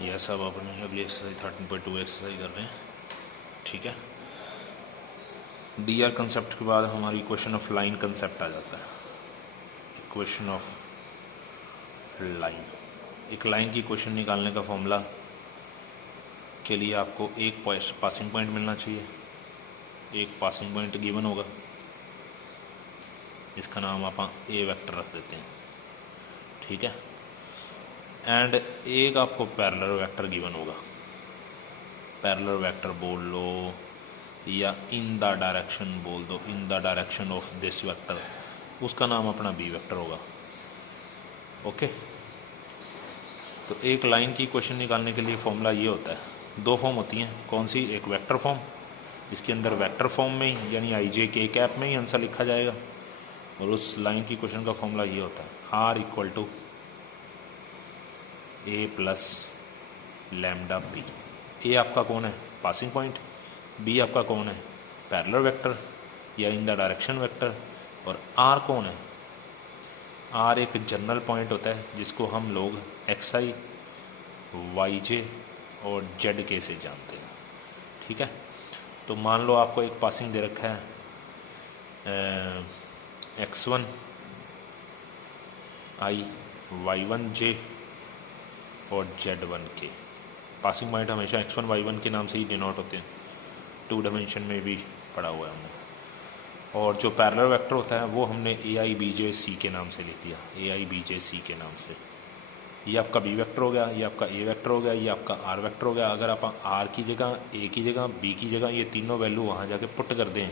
यह सब अपनी अगली एक्सरसाइज 13.2 एक्सरसाइज कर रहे हैं। ठीक है, डी आर कंसेप्ट के बाद हमारी इक्वेशन ऑफ लाइन कंसेप्ट आ जाता है। इक्वेशन ऑफ लाइन, एक लाइन की इक्वेशन निकालने का फॉर्मूला के लिए आपको एक पासिंग पॉइंट मिलना चाहिए। एक पासिंग पॉइंट गिवन होगा, इसका नाम आप ए वेक्टर रख देते हैं। ठीक है, एंड एक आपको पैरेलल वेक्टर गिवन होगा। पैरेलल वेक्टर बोल लो या इन द डायरेक्शन बोल दो, इन the direction of this vector, उसका नाम अपना बी वेक्टर होगा। ओके, तो एक लाइन की इक्वेशन निकालने के लिए फॉर्मूला ये होता है। दो फॉर्म होती हैं, कौन सी? एक वेक्टर फॉर्म, इसके अंदर वेक्टर फॉर्म में ही यानी आई जे के कैप में ही आंसर लिखा जाएगा, और उस लाइन की इक्वेशन का फॉर्मूला ये होता है R equal to A plus lambda B. A आपका कौन है? Passing point. बी आपका कौन है? पैरेलल वेक्टर या इन द डायरेक्शन वेक्टर। और आर कौन है? आर एक जनरल पॉइंट होता है जिसको हम लोग एक्स आई, वाई जे और जेड के से जानते हैं। ठीक है, तो मान लो आपको एक पासिंग दे रखा है x1 आई, y1 जे और z1 के। पासिंग पॉइंट हमेशा x1 y1 के नाम से ही डिनोट होते हैं, 2 डायमेंशन में भी पढ़ा हुआ है हमने। और जो पैरेलल वेक्टर होता है वो हमने ए आई बी जे सी के नाम से लिख दिया, ए आई बी जे सी के नाम से। ये आपका बी वेक्टर हो गया, ये आपका ए वेक्टर हो गया, ये आपका आर वेक्टर हो गया। अगर आप आर की जगह, ए की जगह, बी की जगह ये तीनों वैल्यू वहाँ जाके पुट कर दें,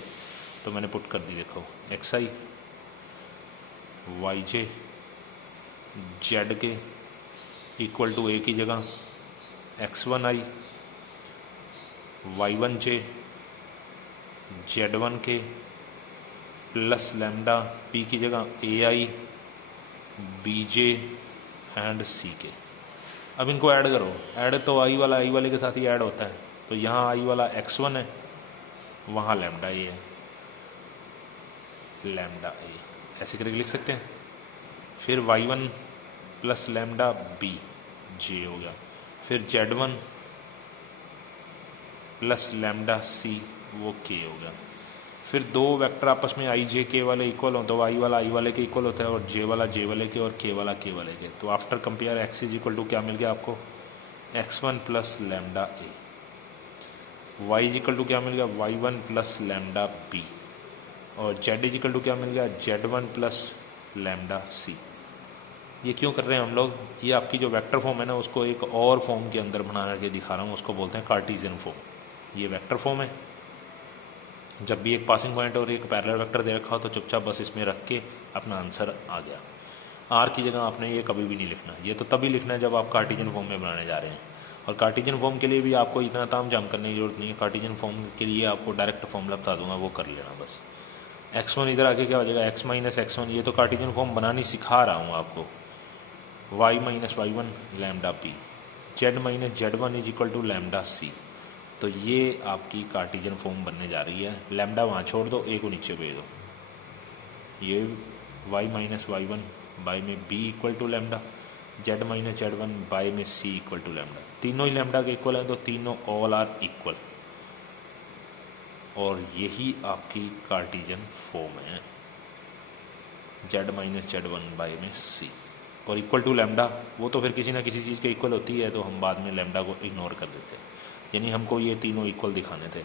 तो मैंने पुट कर दी, देखो एक्स आई, वाई जे, जेड के इक्वल टू ए की जगह x1 आई, y1 जे, z1 के प्लस लैम्डा, पी की जगह ए आई, बी जे एंड सी के। अब इनको ऐड करो, ऐड तो आई वाला आई वाले के साथ ही ऐड होता है, तो यहाँ आई वाला x1 है, वहाँ लैम्डा ए है, लैम्डा ए ऐसे करके लिख सकते हैं। फिर y1 plus lambda B J हो गया, फिर z1 प्लस लैम्डा सी वो के हो गया। फिर दो वेक्टर आपस में आई जे के वाले इक्वल हो तो आई वाला आई वाले के इक्वल होता है, और जे वाला जे वाले के और के वाला के वाले के। तो after compare X is equal to क्या मिल गया आपको? x1 plus lambda A. Y is equal to क्या मिल गया? y1 plus lambda B. और z इज इक्वल टू क्या मिल गया? z1 प्लस लैम्डा सी। ये क्यों कर रहे हैं हम लोग? ये आपकी जो वेक्टर फॉर्म है ना, उसको एक और फॉर्म के अंदर बना के दिखा रहा हूँ, उसको बोलते हैं कार्टेशियन फॉर्म। ये वेक्टर फॉर्म है, जब भी एक पासिंग पॉइंट और एक पैरेलल वेक्टर दे रखा हो तो चुपचाप बस इसमें रख के अपना आंसर आ गया। आर की जगह आपने ये कभी भी नहीं लिखना, ये तो तभी लिखना है जब आप कार्टेशियन फॉर्म में बनाने जा रहे हैं। और कार्टेशियन फॉर्म के लिए भी आपको इतना ताम झाम करने की जरूरत नहीं है। कार्टेशियन फॉर्म के लिए आपको डायरेक्ट फॉर्मूला बता दूंगा, वो कर लेना बस। x1 इधर आके क्या हो जाएगा? x माइनस x1, ये तो कार्टेशियन फॉर्म बनानी सिखा रहा हूँ आपको। y minus Y one lambda P, Z minus Z one is equal to lambda C. तो ये आपकी कार्टेशियन फॉर्म बनने जा रही है। लैम्डा वहाँ छोड़ दो, ए को नीचे भेज दो। ये y माइनस वाई1 बाई में b equal to lambda, Z minus Z one by में c इक्वल टू लैम्डा। तीनों ही लैम्डा के इक्वल हैं, तो तीनों ऑल आर इक्वल। और यही आपकी कार्टेशियन फॉर्म है, जेड माइनस जेड1 बाई में c। और इक्वल टू लैम्डा, वो तो फिर किसी ना किसी चीज़ के इक्वल होती है, तो हम बाद में लैम्डा को इग्नोर कर देते हैं, यानी हमको ये तीनों इक्वल दिखाने थे।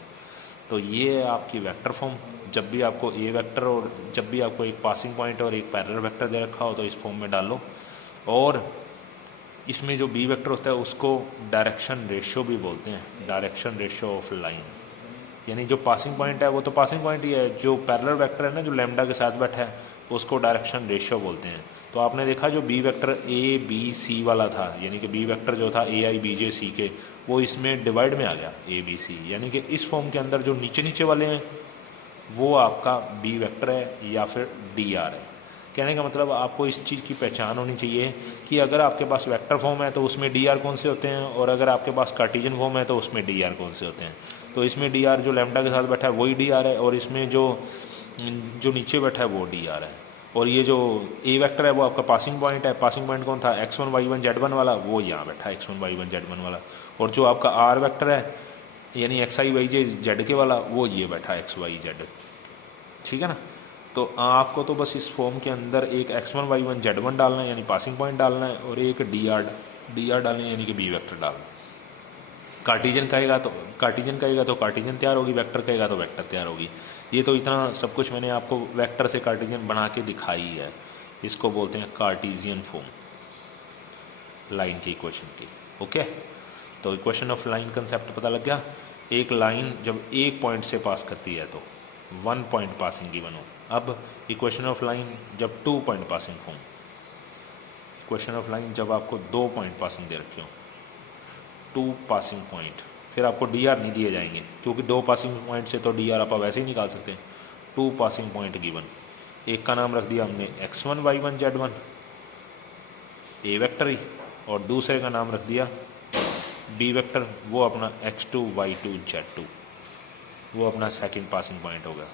तो ये आपकी वेक्टर फॉर्म। जब भी आपको ए वेक्टर और जब भी आपको एक पासिंग पॉइंट और एक पैरेलल वेक्टर दे रखा हो तो इस फॉर्म में डालो। और इसमें जो बी वेक्टर होता है उसको डायरेक्शन रेशियो भी बोलते हैं, डायरेक्शन रेशियो ऑफ लाइन। यानी जो पासिंग पॉइंट है वो तो पासिंग पॉइंट ही है, जो पैरेलल वेक्टर है ना जो लैम्डा के साथ बैठा है उसको डायरेक्शन रेशियो बोलते हैं। तो आपने देखा जो B vector A B C वाला था, यानी कि बी वेक्टर जो था ए आई बी जे सी के, वो इसमें डिवाइड में आ गया ए बी सी, यानी कि इस फॉर्म के अंदर जो नीचे नीचे वाले हैं वो आपका बी वेक्टर है या फिर डी आर है। कहने का मतलब आपको इस चीज़ की पहचान होनी चाहिए कि अगर आपके पास वेक्टर फॉर्म है तो उसमें डी आर कौन से होते हैं, और अगर आपके पास कार्टेशियन फॉर्म है तो उसमें डी आर कौन से होते हैं। तो इसमें डी आर जो लैम्डा के साथ बैठा है वही डी आर है, और इसमें जो नीचे बैठा है वो डी आर है। और ये जो ए वेक्टर है वो आपका पासिंग पॉइंट है। पासिंग पॉइंट कौन था? x1 y1 z1 वाला, वो यहाँ बैठा है x1 y1 z1 वाला। और जो आपका आर वेक्टर है यानी xi yj z के वाला, वो ये बैठा है xy z। ठीक है ना। तो आपको तो बस इस फॉर्म के अंदर एक x1 y1 z1 डालना है यानी पासिंग पॉइंट डालना है, और एक dr डालना है यानी कि बी वेक्टर डालना है। कार्टिजन कहेगा तो कार्टिजन तैयार होगी, वेक्टर कहेगा तो वेक्टर तैयार होगी। ये तो इतना सब कुछ मैंने आपको वेक्टर से कार्टिजन बना के दिखाई है। इसको बोलते हैं कार्टिजियन फॉर्म लाइन की इक्वेशन की। ओके, तो इक्वेशन ऑफ लाइन कंसेप्ट पता लग गया। एक लाइन जब एक पॉइंट से पास करती है तो 1 पॉइंट पासिंग गिवन हो। अब इक्वेशन ऑफ लाइन जब 2 पॉइंट पासिंग हो, इक्वेशन ऑफ लाइन जब आपको 2 पॉइंट पासिंग दे रखे हो, 2 पासिंग पॉइंट, फिर आपको डी आर नहीं दिए जाएंगे क्योंकि 2 पासिंग पॉइंट से तो डी आर आप वैसे ही निकाल सकते हैं। 2 पासिंग पॉइंट गिवन, एक का नाम रख दिया हमने x1 y1 z1 ए वेक्टर ही, और दूसरे का नाम रख दिया बी वेक्टर, वो अपना x2 y2 z2, वो अपना सेकंड पासिंग पॉइंट होगा।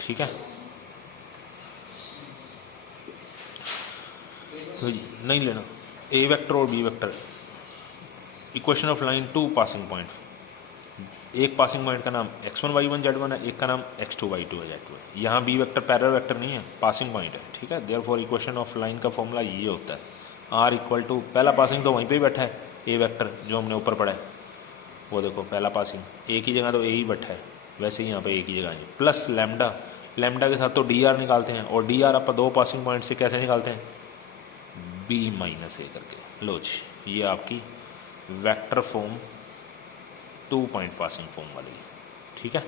ठीक है, तो नहीं लेना ए वेक्टर और B vector. Equation of line 2 passing point, एक पासिंग पॉइंट का नाम x1 y1 z1 है, एक का नाम x2 y2 z2 है। यहाँ बी वेक्टर पैरेलल वेक्टर नहीं है, पासिंग पॉइंट है। ठीक है, देयरफॉर इक्वेशन ऑफ लाइन का फॉर्मूला ये होता है आर इक्वल टू, पहला पासिंग तो वहीं पे ही बैठा है ए वेक्टर जो हमने ऊपर पढ़ा है, वो देखो पहला पासिंग एक ही जगह तो ए ही बैठा है, वैसे ही यहाँ पे एक ही जगह है, प्लस लैम्डा, लैम्डा के साथ तो डी आर निकालते हैं, और डी आर आप 2 पासिंग पॉइंट से कैसे निकालते हैं? बी माइनस ए करके। लो जी, ये आपकी vector form 2 point passing form वाली है। ठीक है,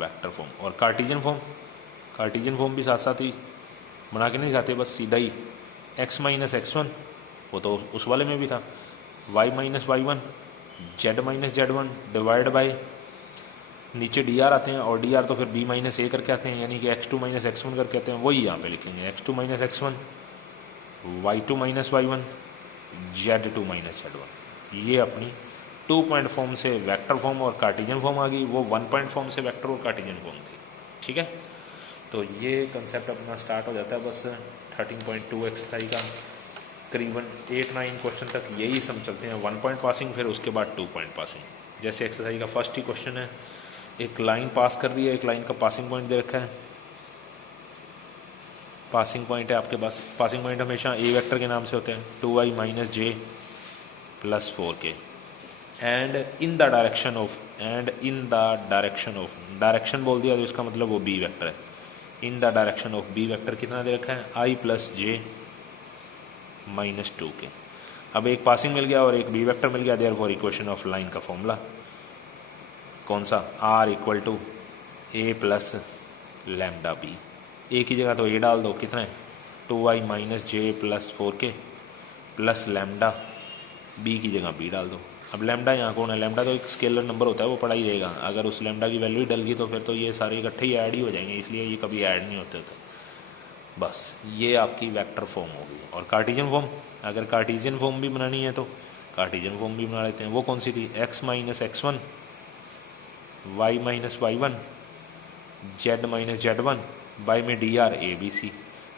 वेक्टर फॉर्म। और कार्टिजन फॉर्म भी साथ साथ ही बना के नहीं खाते, बस सीधा ही x माइनस x1, वो तो उस वाले में भी था, y minus y1 z minus z1 divide by, नीचे डी आर आते हैं, और डी आर तो फिर b माइनस ए करके आते हैं यानी कि x2 माइनस x1 करके आते हैं, वही यहाँ पे लिखेंगे x2 minus x1 y2 minus y1 z2 minus z1। ये अपनी 2 पॉइंट फॉर्म से वेक्टर फॉर्म और कार्टिजन फॉर्म आ गई, वो 1 पॉइंट फॉर्म से वेक्टर और कार्टिजन फॉर्म थी। ठीक है, तो ये कंसेप्ट अपना स्टार्ट हो जाता है बस 13.2 एक्सरसाइज का। करीबन 8-9 क्वेश्चन तक यही सब चलते हैं, 1 पॉइंट पासिंग, फिर उसके बाद 2 पॉइंट पासिंग। जैसे एक्सरसाइज का फर्स्ट ही क्वेश्चन है, एक लाइन पास कर रही है, एक लाइन का पासिंग पॉइंट दे रखा है, पासिंग पॉइंट है आपके पास। पासिंग पॉइंट हमेशा ए वेक्टर के नाम से होते हैं, 2i minus J plus 4k, and in the direction of, direction बोल दिया तो इसका मतलब वो बी वेक्टर है। In the direction of b vector कितना दे रखा है? i plus j minus 2k। अब एक पासिंग मिल गया और एक बी वेक्टर मिल गया, देयरफॉर इक्वेशन ऑफ लाइन का फॉर्मूला कौन सा? r equal to A plus lambda B. A की जगह तो ए डाल दो, कितना है? 2i माइनस जे plus 4k plus lambda, B की जगह बी डाल दो। अब लैम्डा यहाँ कौन है? लैम्डा तो एक स्केलर नंबर होता है, वो पड़ा ही रहेगा। अगर उस लैम्डा की वैल्यू ही डल गई तो फिर तो ये सारे इकट्ठे ही ऐड ही हो जाएंगे, इसलिए ये कभी ऐड नहीं होते थे। बस ये आपकी वेक्टर फॉर्म होगी। और कार्टिजन फॉर्म, अगर कार्टिजियन फॉर्म भी बनानी है तो कार्टिजन फॉर्म भी बना लेते हैं। वो कौन सी थी? x minus x1 y minus y1 z minus z1 by में D R A B C,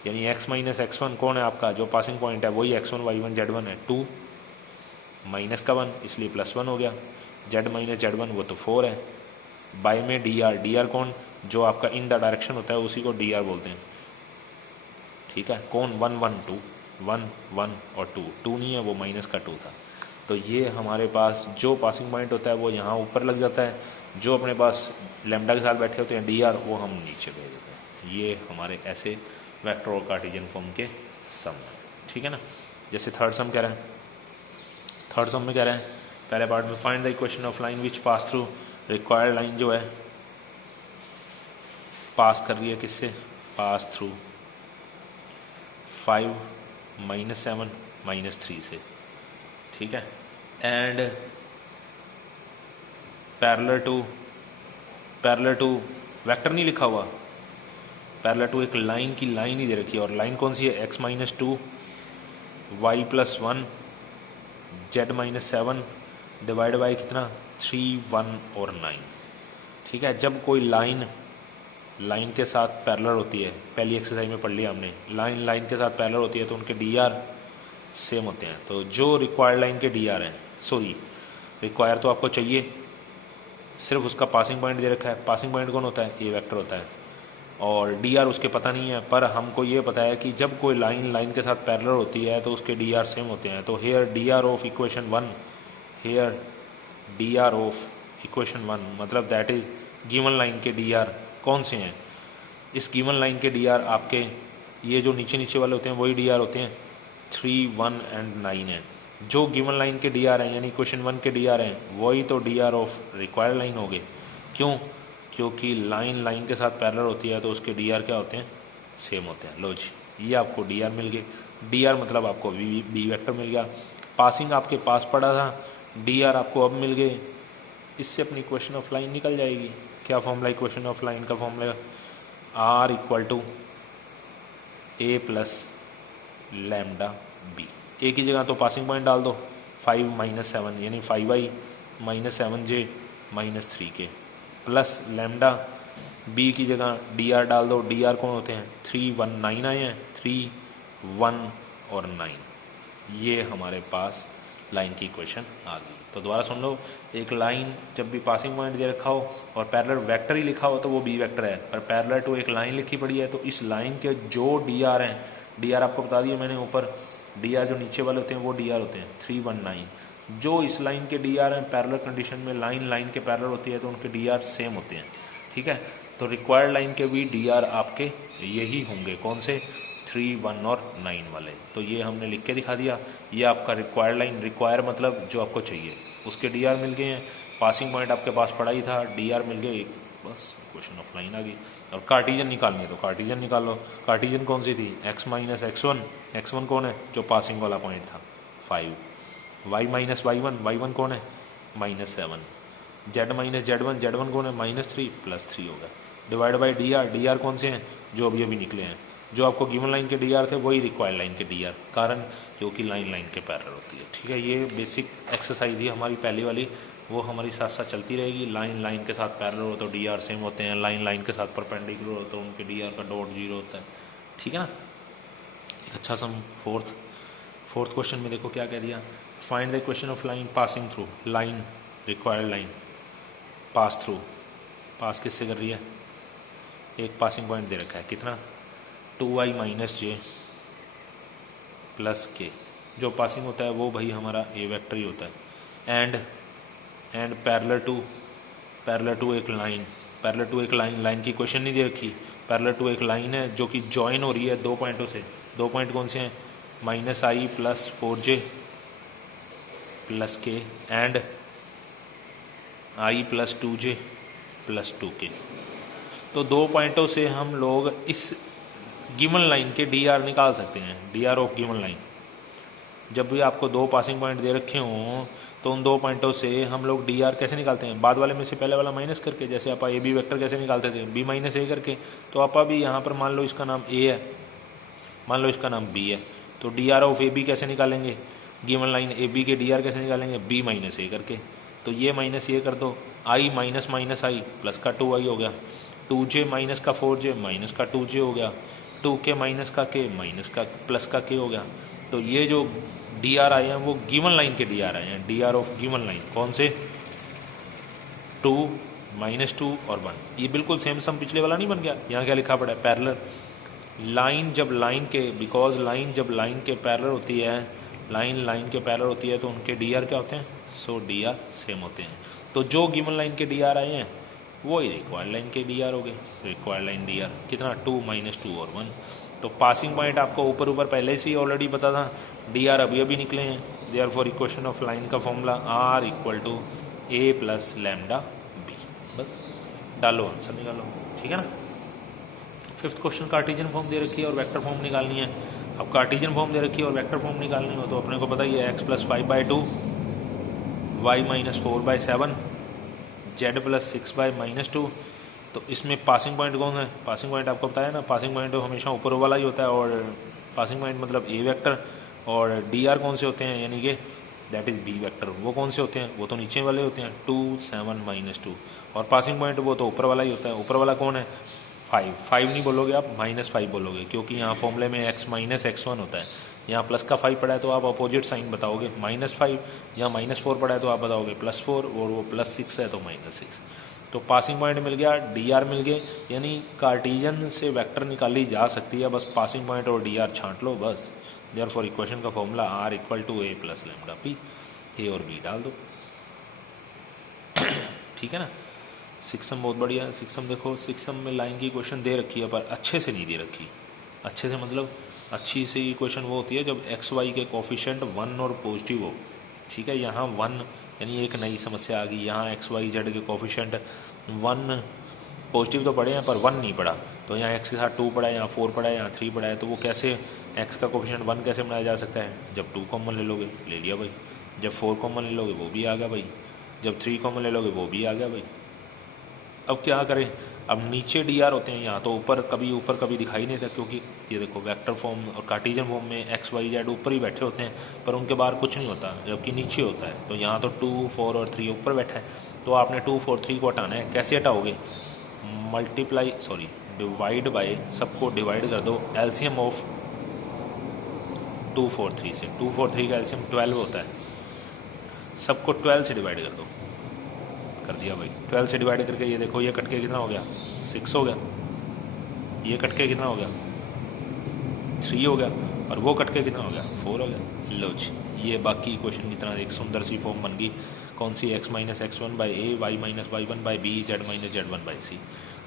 यानी x माइनस x1 कौन है आपका? जो पासिंग पॉइंट है वही x1 y1 z1 है, 2 माइनस का 1 इसलिए प्लस 1 हो गया, z माइनस z1 वो तो 4 है, बाई में डी आर कौन? जो आपका इन द डायरेक्शन होता है उसी को डी आर बोलते हैं। ठीक है, कौन? 1 1 2, 1 1 और 2, 2 नहीं है वो माइनस का 2 था। तो ये हमारे पास जो पासिंग पॉइंट होता है वो यहाँ ऊपर लग जाता है, जो अपने पास लैम्डा के साथ बैठे होते हैं डी आर, वो हम नीचे भेज देते हैं। ये हमारे ऐसे वेक्टर और कार्टिजियन फॉर्म के सम है। ठीक है ना। जैसे थर्ड सम कह रहे हैं, थर्ड सम में कह रहे हैं पहले पार्ट में find the equation of line which pass through, required line जो है पास कर रही है किससे? पास थ्रू 5 माइनस 7 माइनस 3 से। ठीक है, एंड पैरेलल टू वेक्टर नहीं लिखा हुआ, पैरेलल टू एक लाइन की लाइन ही दे रखी है, और लाइन कौन सी है? x minus 2 y plus 1 z minus 7 divide by कितना? 3 1 और 9। ठीक है, जब कोई लाइन लाइन के साथ पैरेलल होती है, पहली एक्सरसाइज में पढ़ लिया हमने, लाइन लाइन के साथ पैरेलल होती है तो उनके डी आर सेम होते हैं। तो जो रिक्वायर्ड लाइन के डी आर हैं, सॉरी रिक्वायर तो आपको चाहिए, सिर्फ उसका पासिंग पॉइंट दे रखा है। पासिंग पॉइंट कौन होता है? ए वेक्टर होता है, और डी आर उसके पता नहीं है, पर हमको ये पता है कि जब कोई लाइन लाइन के साथ पैरेलल होती है तो उसके डी आर सेम होते हैं। तो here D R of equation 1, here D R of equation 1 मतलब दैट इज गिवन लाइन के डी आर कौन से हैं? इस गिवन लाइन के डी आर आपके ये जो नीचे नीचे वाले होते हैं वही डी आर होते हैं, 3, 1 एंड 9 हैं। जो गिवन लाइन के डी आर हैं यानी इक्वेशन 1 के डी आर हैं वही तो D R of required line हो गए। क्यों? क्योंकि लाइन लाइन के साथ पैरेलल होती है तो उसके डी आर क्या होते हैं? सेम होते हैं। लो जी, ये आपको डी आर मिल गए। डी आर मतलब आपको बी वेक्टर मिल गया। पासिंग आपके पास पड़ा था, डी आर आपको अब मिल गए। इससे अपनी इक्वेशन ऑफ लाइन निकल जाएगी। क्या फॉर्मूला इक्वेशन ऑफ लाइन का? Formula are equal to A plus lambda B. A की जगह तो पासिंग पॉइंट डाल दो, 5 - 7 यानी 5i - 7j - 3k plus lambda B की जगह डी आर डाल दो। डी आर कौन होते हैं? 3, 1, 9 आए हैं, 3, 1 और 9। ये हमारे पास लाइन की इक्वेशन आ गई। तो दोबारा सुन लो, एक लाइन जब भी पासिंग पॉइंट दे रखा हो और पैरेलल वेक्टर ही लिखा हो तो वो बी वेक्टर है, पर पैरेलल टू एक लाइन लिखी पड़ी है तो इस लाइन के जो डी आर हैं, डी आर आपको बता दिया मैंने ऊपर, डी आर जो नीचे वाले होते हैं वो डी आर होते हैं 3, 1, 9। जो इस लाइन के डी आर हैं पैरेलल कंडीशन में लाइन लाइन के पैरेलल होती है तो उनके डी आर सेम होते हैं। ठीक है, तो रिक्वायर्ड लाइन के भी डी आर आपके यही होंगे। कौन से? 3, 1 और 9 वाले। तो ये हमने लिख के दिखा दिया। ये आपका रिक्वायर्ड लाइन, रिक्वायर मतलब जो आपको चाहिए, उसके डी आर मिल गए हैं। पासिंग पॉइंट आपके पास पड़ा ही था, डी आर मिल गए एक, बस इक्वेशन ऑफ लाइन आ गई। और कार्टिजन निकालनी है तो कार्टिजन निकाल लो। कार्टिजन कौन सी थी? x - x1। x1 कौन है? जो पासिंग वाला पॉइंट था 5। y - y1, y1 कौन है? -7। z - z1, z1 कौन है? -3 + 3 होगा। Divide by D R, D R कौन से हैं? जो अभी अभी निकले हैं। जो आपको गिवन लाइन के डी आर थे वही रिक्वायर्ड लाइन के डी आर, कारण क्योंकि लाइन लाइन के पैरेलल होती है। ठीक है, ये बेसिक एक्सरसाइज थी हमारी पहली वाली, वो हमारी साथ साथ चलती रहेगी। लाइन लाइन के साथ पैरेलल हो तो डी आर सेम होते हैं, लाइन लाइन के साथ परपेंडिकुलर हो तो उनके डी आर का डॉट 0 होता है। ठीक है ना। अच्छा सम फोर्थ क्वेश्चन में देखो क्या कह दिया, find the equation of line passing through. Line required line pass through, pass किससे कर रही है? एक पासिंग पॉइंट दे रखा है, कितना? 2i - j + k। जो पासिंग होता है वो भाई हमारा ए वेक्टर ही होता है। एंड पैरेलल टू एक लाइन, पैरेलल टू एक लाइन की इक्वेशन नहीं दे रखी। पैरेलल टू एक लाइन है जो कि जॉइन हो रही है दो पॉइंटों से। दो पॉइंट कौन से हैं? -i + 4j + k and i + 2j + 2k। तो दो पॉइंटों से हम लोग इस गिवन लाइन के डी आर निकाल सकते हैं। D R of given line, जब भी आपको दो पासिंग पॉइंट दे रखे हों तो उन दो पॉइंटों से हम लोग डी आर कैसे निकालते हैं? बाद वाले में से पहले वाला माइनस करके, जैसे आप ए बी वेक्टर कैसे निकालते थे? b - a करके। तो आप अभी यहाँ पर मान लो इसका नाम ए है, मान लो इसका नाम बी है, तो D R of A B कैसे निकालेंगे? गिवन लाइन ए बी के डी आर कैसे निकालेंगे? b - a करके। तो ये माइनस ये कर दो, i - -i प्लस का 2i हो गया, 2j माइनस का 4j माइनस का 2j हो गया, 2k माइनस का k माइनस का प्लस का k हो गया। तो ये जो डी आर आए हैं वो गिवन लाइन के डी आर आए हैं। D R of given line कौन से? 2, -2 और 1। ये बिल्कुल सेम सम पिछले वाला नहीं बन गया? यहाँ क्या लिखा पड़ा है? पैरेलल लाइन जब लाइन के, बिकॉज लाइन जब लाइन के पैरेलल होती है, लाइन लाइन के पैरेलल होती है तो उनके डी आर क्या होते हैं? सो डी आर सेम होते हैं। तो जो गिवन लाइन के डी आर आए हैं वो ही रिक्वायर्ड लाइन के डी आर हो गए। रिक्वायर्ड लाइन डी आर कितना? 2, -2 और 1। तो पासिंग पॉइंट आपको ऊपर पहले से ही ऑलरेडी पता था, डी आर अभी अभी निकले हैं। देयरफॉर इक्वेशन ऑफ लाइन का formula are equal to A plus lambda b. बस डालो, आंसर निकालो। ठीक है ना। फिफ्थ क्वेश्चन कार्टेशियन फॉर्म दे रखी है और वेक्टर फॉर्म निकालनी है। अब कार्टेशियन फॉर्म दे रखी है और वेक्टर फॉर्म निकालनी हो तो अपने को पता ही है x + 5/2 y - 4/7 z + 6/-2। तो इसमें पासिंग पॉइंट कौन है? पासिंग पॉइंट आपको बताया ना, पासिंग पॉइंट हमेशा ऊपर वाला ही होता है, और पासिंग पॉइंट मतलब ए वेक्टर। और डी आर कौन से होते हैं? यानी कि दैट इज़ बी वेक्टर। वो कौन से होते हैं? वो तो नीचे वाले होते हैं, 2, 7 - 2। और पासिंग पॉइंट वो तो ऊपर वाला ही होता है। ऊपर वाला कौन है? फाइव नहीं बोलोगे आप, -5 बोलोगे, क्योंकि यहाँ फॉर्मूले में x माइनस x1 होता है। यहाँ प्लस का 5 पड़ा है तो आप अपोजिट साइन बताओगे -5, यहाँ -4 पड़ा है तो आप बताओगे +4, और वो +6 है तो -6। तो पासिंग पॉइंट मिल गया, dr मिल गए, यानी कार्टेशियन से वेक्टर निकाली जा सकती है, बस पासिंग पॉइंट और dr छांट लो बस। देयरफॉर इक्वेशन का formula r = a + λp, a और b डाल दो। ठीक है ना। सिक्सम बहुत बढ़िया है। सिक्सम देखो, सिक्सम में लाइन की इक्वेशन दे रखी है पर अच्छे से नहीं दे रखी। अच्छे से मतलब अच्छी सी इक्वेशन वो होती है जब एक्स वाई के कोफिशिएंट 1 और पॉजिटिव हो। ठीक है, यहाँ 1 यानी एक नई समस्या आ गई। यहाँ एक्स वाई जेड के कोफिशिएंट 1 पॉजिटिव तो पड़े हैं पर 1 नहीं पड़ा, तो यहाँ एक्स के साथ 2 पड़ा है, यहाँ 4 पड़ा है, यहाँ 3 पड़ा है, तो वो कैसे एक्स का कोफिशिएंट 1 कैसे बनाया जा सकता है? जब 2 कॉमन ले लोगे, ले लिया भाई। जब 4 कॉमन ले लोगे वो भी आ गया भाई। जब 3 कॉमन ले लोगे वो भी आ गया भाई। अब क्या करें? अब नीचे डी आर होते हैं यहाँ, तो ऊपर कभी दिखाई नहीं देता, क्योंकि ये देखो वेक्टर फॉर्म और कार्टेशियन फॉर्म में एक्स वाई जेड ऊपर ही बैठे होते हैं पर उनके बाहर कुछ नहीं होता, जबकि नीचे होता है। तो यहाँ तो 2, 4 और 3 ऊपर बैठा है, तो आपने 2, 4, 3 को हटाना है। कैसे हटाओगे? डिवाइड बाय, सबको डिवाइड कर दो एलसीएम ऑफ 2, 4, 3 से। 2, 4, 3 का एलसीएम 12 होता है, सबको 12 से डिवाइड कर दो। कर दिया भाई। 12 से डिवाइड करके ये देखो, ये कट के कितना हो गया? 6 हो गया। ये कट के कितना हो गया? 3 हो गया। और वो कट के कितना हो गया? 4 हो गया। लो जी, ये बाकी इक्वेशन की तरह एक सुंदर सी फॉर्म बन गई। कौन सी? x minus x1 by A, y minus y1 by B, z minus z1 by C.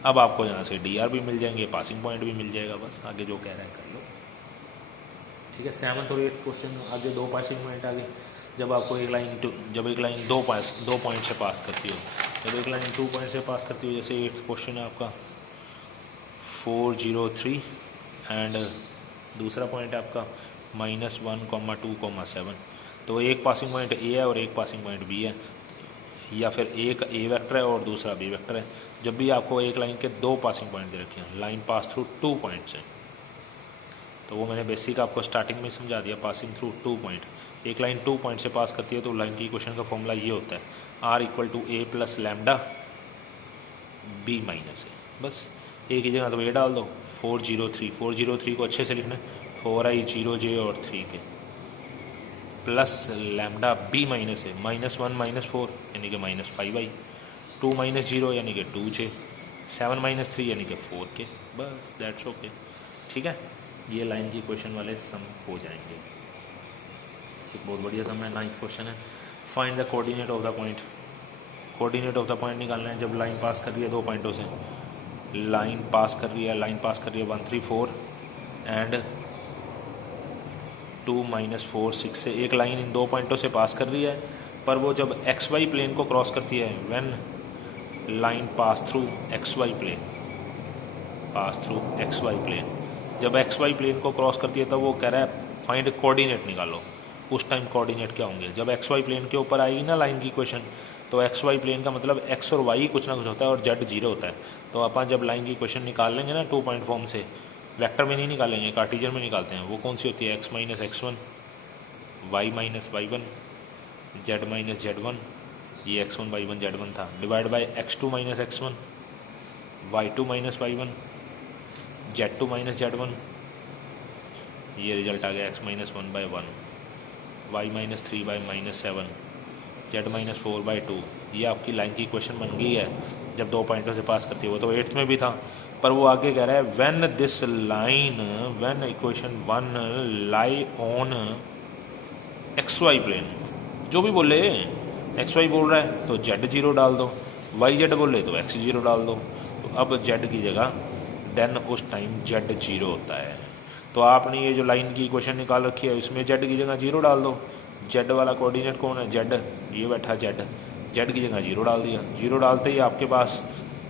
अब आपको यहाँ से डी आर भी मिल जाएंगे, पासिंग पॉइंट भी मिल जाएगा। बस आगे जो कह रहा है कर लो। ठीक है, 7th और 8th क्वेश्चन आगे 2 पासिंग पॉइंट आ गए। जब आपको एक लाइन दो पॉइंट से पास करती हो, जब एक लाइन 2 पॉइंट से पास करती हो, जैसे 8th क्वेश्चन है आपका 403 एंड दूसरा पॉइंट है आपका -1, 2, 7। तो एक पासिंग पॉइंट ए है और एक पासिंग पॉइंट बी है, या फिर एक ए वेक्टर है और दूसरा बी वेक्टर है। जब भी आपको एक लाइन के 2 पासिंग पॉइंट दे रखे हैं, लाइन पास थ्रू 2 पॉइंट्स है, तो वो मैंने बेसिक आपको स्टार्टिंग में समझा दिया। पासिंग थ्रू 2 पॉइंट, एक लाइन 2 पॉइंट से पास करती है तो लाइन की इक्वेशन का फॉर्मूला ये होता है r = a + λ b माइनस ए। बस एक ही जगह तो ये डाल दो। 403 को अच्छे से लिखना है, 4i0j और 3k plus lambda b minus A, -1 -4 यानी कि -5i, 2 - 0 यानी कि 2j, 7 - 3 यानी कि 4k। बस दैट्स ओके। ठीक है, ये लाइन की इक्वेशन वाले सम हो जाएंगे। एक बहुत बढ़िया सम है। 9th क्वेश्चन है, find the coordinate of the point. Coordinate of the point निकालना है जब लाइन पास कर रही है 2 पॉइंटों से। लाइन पास कर रही है 1, 3, 4 एंड 2, -4, 6 से एक लाइन इन 2 पॉइंटों से पास कर रही है, पर वो जब एक्स वाई प्लेन को क्रॉस करती है, when line pass through x y plane, जब एक्स वाई प्लेन को क्रॉस करती है तब वो कह रहा है फाइंड कोऑर्डिनेट निकालो। उस टाइम कोऑर्डिनेट क्या होंगे? जब एक्स वाई प्लेन के ऊपर आएगी ना लाइन की इक्वेशन, तो एक्स वाई प्लेन का मतलब एक्स और वाई कुछ ना कुछ होता है और जेड 0 होता है। तो अपन जब लाइन की इक्वेशन निकाल लेंगे ना 2 पॉइंट फॉर्म से, वेक्टर में नहीं निकालेंगे, कार्टेशियन में निकालते हैं। वो कौन सी होती है? x minus x1, y minus y1, z minus z1, ये x1 y1 z1 था, divide by x2 minus x1, y2 minus y1, z2 minus z1, ये रिजल्ट आ गया x minus 1/1, y minus 3/-7, z minus 4/2। ये आपकी लाइन की equation बन गई है जब 2 पॉइंटों से पास करती है। वो तो 8th में भी था, पर वो आगे कह रहा है when equation 1 lie on x y plane. जो भी बोले, एक्स वाई बोल रहा है तो जेड 0 डाल दो, वाई जेड बोले तो एक्स 0 डाल दो। तो अब जेड की जगह देन उस टाइम जेड 0 होता है। तो आपने ये जो लाइन की इक्वेशन निकाल रखी है इसमें जेड की जगह 0 डाल दो। जेड वाला कोऑर्डिनेट कौन है? जेड, ये बैठा जेड, जेड की जगह 0 डाल दिया। 0 डालते ही आपके पास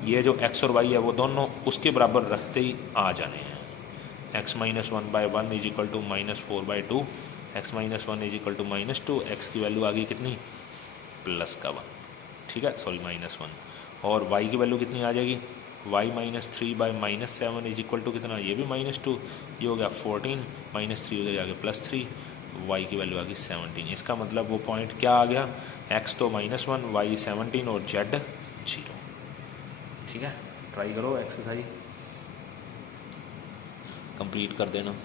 ये जो x और y है वो दोनों उसके बराबर रखते ही आ जाने हैं। x minus 1/1 is equal to -4/2, x minus 1 is equal to -2, x की वैल्यू आ गई कितनी? +1। ठीक है, सॉरी -1। और y की वैल्यू कितनी आ जाएगी? y minus 3/-7 is equal to कितना? ये भी -2, ये हो गया 14, -3 उधर जाके +3, y की वैल्यू आ गई 17। इसका मतलब वो पॉइंट क्या आ गया? x तो -1, y 17 और z 0। ठीक है, ट्राई करो एक्सरसाइज। कंप्लीट कर देना।